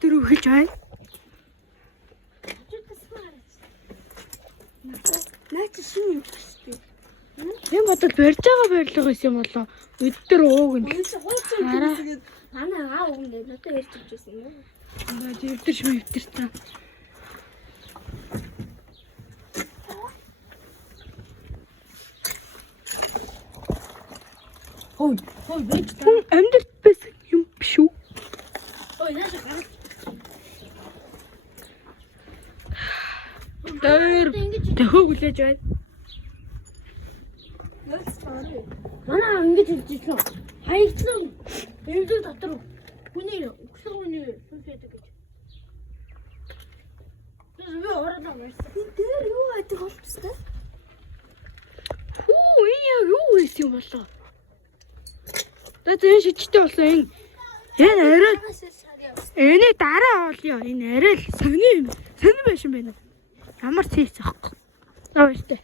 өвтөр өгөж байна. Наач шинэ юм шүү дээ. Эм бодол барьж байгаа барилга байсан юм болоо. Өдөр ууг нь. Хуучин манай аа өгнө надад ярьж ирсэн юм. Өвтөр шмэвтэр та. Хой байж та. Хүн амьдрт байсан юм биш үү? Ой наач гараа. Дээр төхөө хүлээж байна. Манай ингэж хэлж ирсэн. Хаягдсан. Эвдэр дотор хүний өгсөн хүний сүнсэдэг гэж. Би оролоо байсан. Тэр юу айдаг болчихсон. Хүү энэ яг юу байсан юм болоо? Тэгээ шижтэй болсон энэ. Энэ арай энэ дараа оолё. Энэ арай л сони юм. Сони байшин байна. Ямар цэц ахгүй. Наа баяртай.